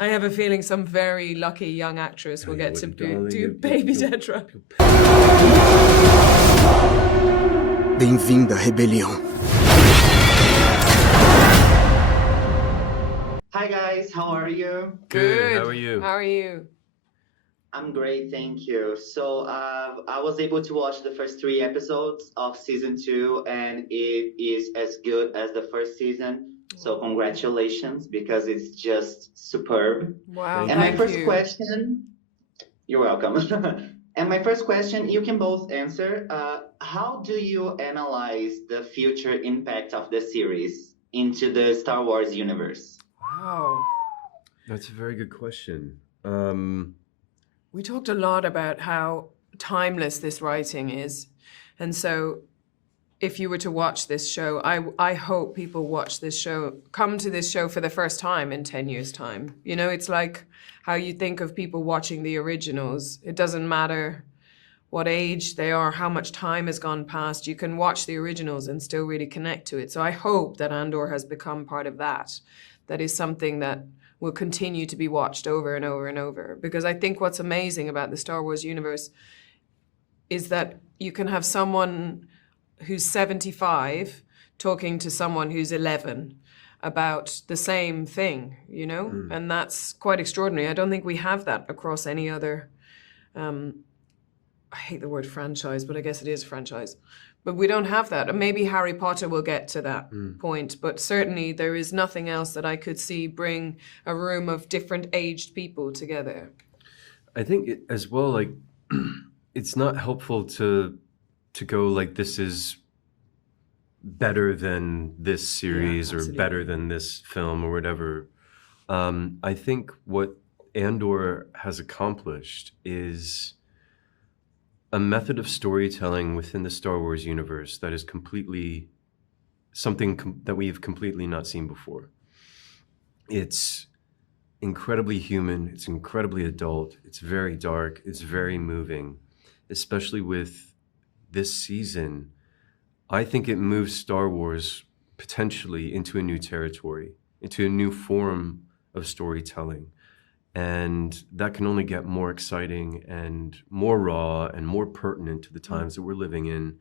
I have a feeling some very lucky young actress will get to do Baby Dedra. Bem-vinda à rebelião. Hi guys, how are you? Good. How are you? How are you? I'm great, thank you. So I was able to watch the first 3 episodes of season 2, and it is as good as the first season. So congratulations, because it's just superb. Wow. And my Thank first you. question, you're welcome. And my first question, you can both answer. How do you analyze the future impact of the series into the Star Wars universe? Wow. That's a very good question. We talked a lot about how timeless this writing is. And so if you were to watch this show, I hope people watch this show, come to this show for the first time in 10 years' time. You know, it's like how you think of people watching the originals. It doesn't matter what age they are, how much time has gone past. You can watch the originals and still really connect to it. So I hope that Andor has become part of that. That is something that will continue to be watched over and over and over. Because I think what's amazing about the Star Wars universe is that you can have someone who's 75 talking to someone who's 11 about the same thing, you know? And that's quite extraordinary. I don't think we have that across any other, I hate the word franchise, but I guess it is franchise. But we don't have that. And maybe Harry Potter will get to that point, but certainly there is nothing else that I could see bring a room of different aged people together. I think as well, like, it's not helpful to go like, this is better than this series or better than this film or whatever. I think what Andor has accomplished is a method of storytelling within the Star Wars universe that is completely something that we've completely not seen before. It's incredibly human, it's incredibly adult, it's very dark, it's very moving, especially with this season. I think it moves Star Wars potentially into a new territory, into a new form of storytelling. And that can only get more exciting and more raw and more pertinent to the times that we're living in.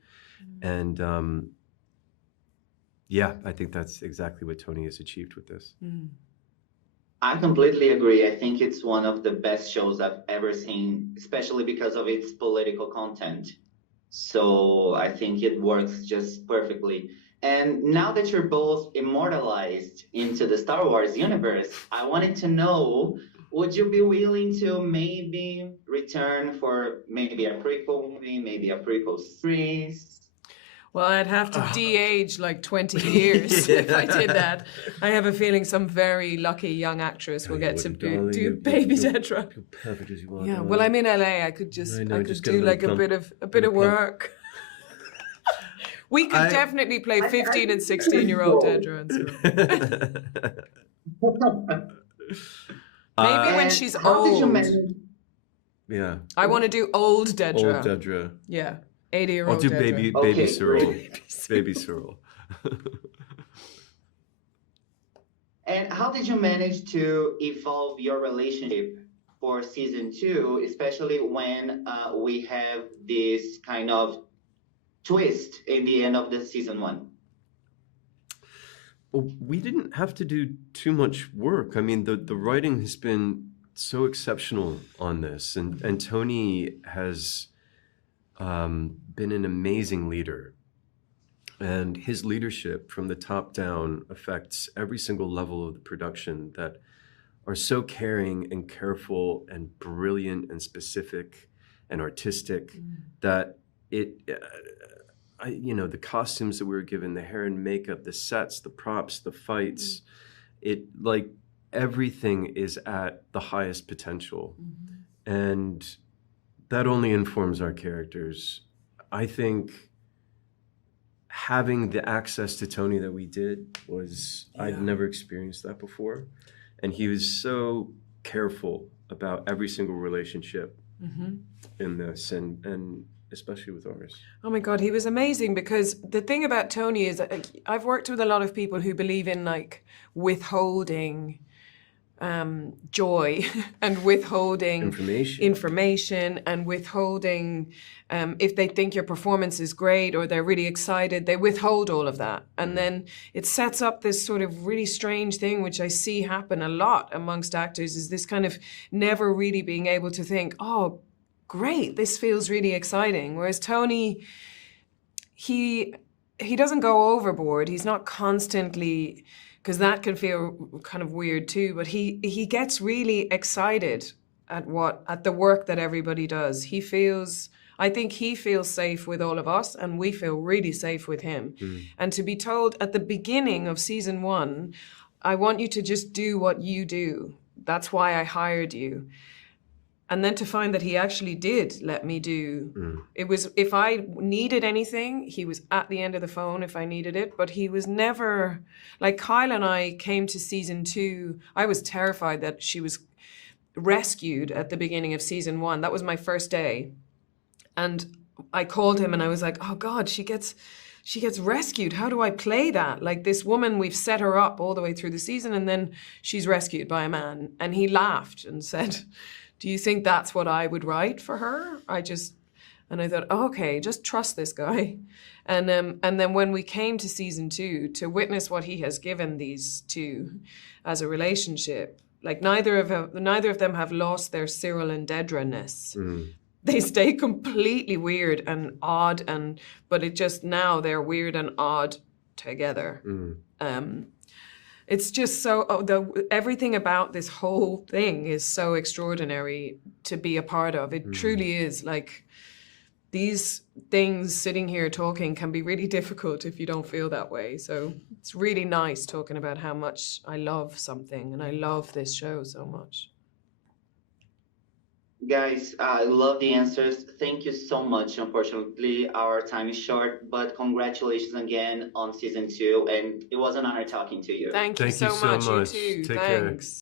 And yeah, I think that's exactly what Tony has achieved with this. I completely agree. I think it's one of the best shows I've ever seen, especially because of its political content. So I think it works just perfectly. And now that you're both immortalized into the Star Wars universe, I wanted to know, would you be willing to maybe return for maybe a prequel movie, maybe a prequel series? Well, I'd have to de-age like 20 years if I did that. I have a feeling some very lucky young actress will get to do Baby Dedra. Perfect as you want. Yeah, well, I'm in LA. I could just do like a bit of work. We could definitely play 15 and 16-year-old Dedra and so. Maybe when she's old. Yeah. I want to do old Dedra. Old Dedra. Yeah. 80-year-old I'll do Dedra. baby Syril. Baby Syril. And how did you manage to evolve your relationship for season 2, especially when we have this kind of twist in the end of the season 1? Well, we didn't have to do too much work. I mean, the writing has been so exceptional on this, and Tony has been an amazing leader. And his leadership from the top down affects every single level of the production that are so caring and careful and brilliant and specific and artistic that the costumes that we were given, the hair and makeup, the sets, the props, the fights, everything is at the highest potential. And that only informs our characters. I think having the access to Tony that we did was, I'd never experienced that before. And he was so careful about every single relationship in this, and especially with ours. Oh my God, he was amazing, because the thing about Tony is I've worked with a lot of people who believe in like withholding joy and withholding information and withholding if they think your performance is great or they're really excited, they withhold all of that. And then it sets up this sort of really strange thing, which I see happen a lot amongst actors, is this kind of never really being able to think, oh, great, this feels really exciting. Whereas Tony, he doesn't go overboard. He's not constantly, because that can feel kind of weird too, but he gets really excited at the work that everybody does. I think he feels safe with all of us, and we feel really safe with him. And to be told at the beginning of season 1, I want you to just do what you do. That's why I hired you. And then to find that he actually did let me do, it was, if I needed anything, he was at the end of the phone if I needed it, but he was never, like Kyle and I came to season 2, I was terrified that she was rescued at the beginning of season 1. That was my first day. And I called him and I was like, oh God, she gets rescued. How do I play that? Like, this woman, we've set her up all the way through the season and then she's rescued by a man. And he laughed and said, do you think that's what I would write for her? And I thought, oh, okay, just trust this guy. And then when we came to season 2, to witness what he has given these two as a relationship, like neither of them have lost their Syril and Dedra-ness. They stay completely weird and odd, but it just, now they're weird and odd together. It's just so, everything about this whole thing is so extraordinary to be a part of. It truly is. Like, these things sitting here talking can be really difficult if you don't feel that way. So it's really nice talking about how much I love something, and I love this show so much. Guys, I love the answers. Thank you so much. Unfortunately, our time is short, but congratulations again on season 2. And it was an honor talking to you. Thank you so much. You too. Take care. Thanks.